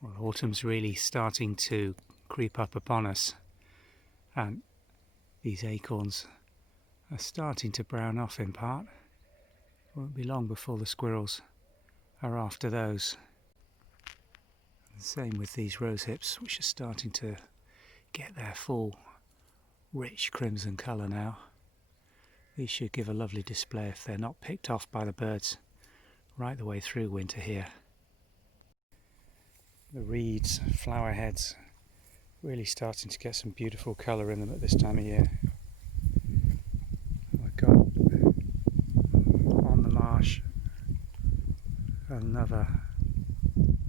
Well, autumn's really starting to creep up upon us, and these acorns are starting to brown off in part. It won't be long before the squirrels are after those. The same with these rose hips, which are starting to get their full rich crimson colour now. These should give a lovely display if they're not picked off by the birds right the way through winter here. The reeds, flower heads, really starting to get some beautiful colour in them at this time of year. We've got on the marsh another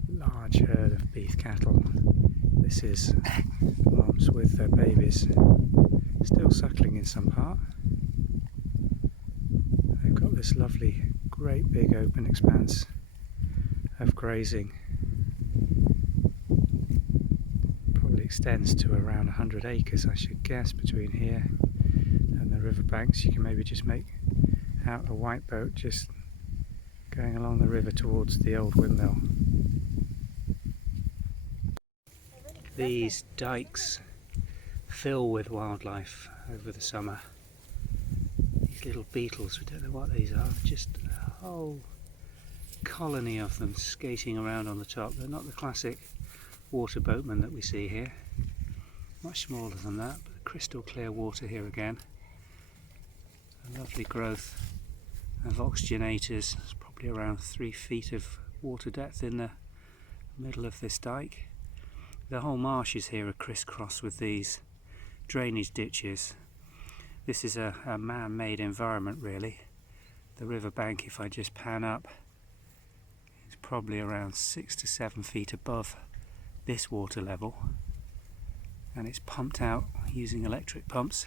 large herd of beef cattle. This is mums with their babies, still suckling in some part. They've got this lovely, great big open expanse of grazing. Probably extends to around 100 acres, I should guess, between here and the riverbanks. You can maybe just make out a white boat just going along the river towards the old windmill. These dykes fill with wildlife over the summer. These little beetles, we don't know what these are, just a whole colony of them skating around on the top. They're not the classic water boatmen that we see here, much smaller than that, but crystal clear water here again. A lovely growth of oxygenators. It's probably around 3 feet of water depth in the middle of this dyke. The whole marshes here are crisscrossed with these drainage ditches. This is a man-made environment really. The riverbank, if I just pan up, is probably around 6 to 7 feet above this water level, and it's pumped out using electric pumps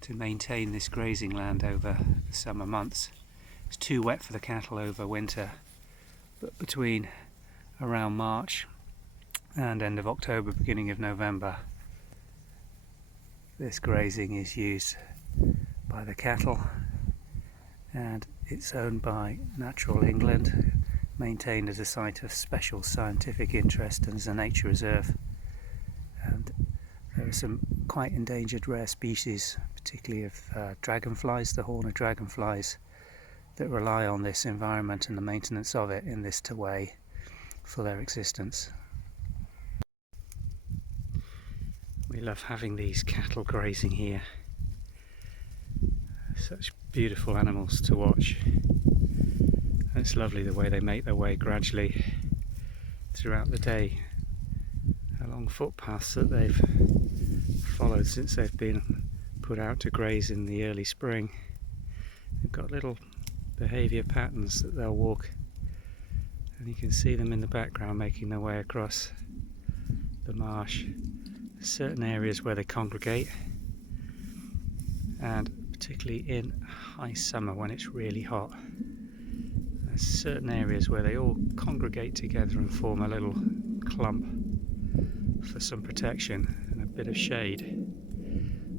to maintain this grazing land over the summer months. It's too wet for the cattle over winter, but between around March and end of October, beginning of November, this grazing is used by the cattle, and it's owned by Natural England, maintained as a site of special scientific interest and as a nature reserve. And there are some quite endangered rare species, particularly of dragonflies, the horned dragonflies, that rely on this environment and the maintenance of it in this way for their existence. We love having these cattle grazing here. Such beautiful animals to watch. And it's lovely the way they make their way gradually throughout the day along footpaths that they've followed since they've been put out to graze in the early spring. They've got little behaviour patterns that they'll walk, and you can see them in the background making their way across the marsh. There's certain areas where they congregate, and particularly in high summer when it's really hot, there's certain areas where they all congregate together and form a little clump for some protection and a bit of shade.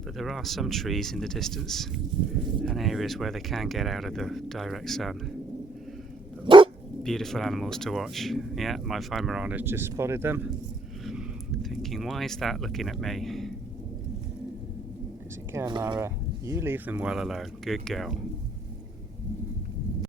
But there are some trees in the distance and areas where they can get out of the direct sun. But beautiful animals to watch. Yeah, my Weimaraner just spotted them, thinking, why is that looking at me? Because it can, Lara. You leave them well alone. Good girl.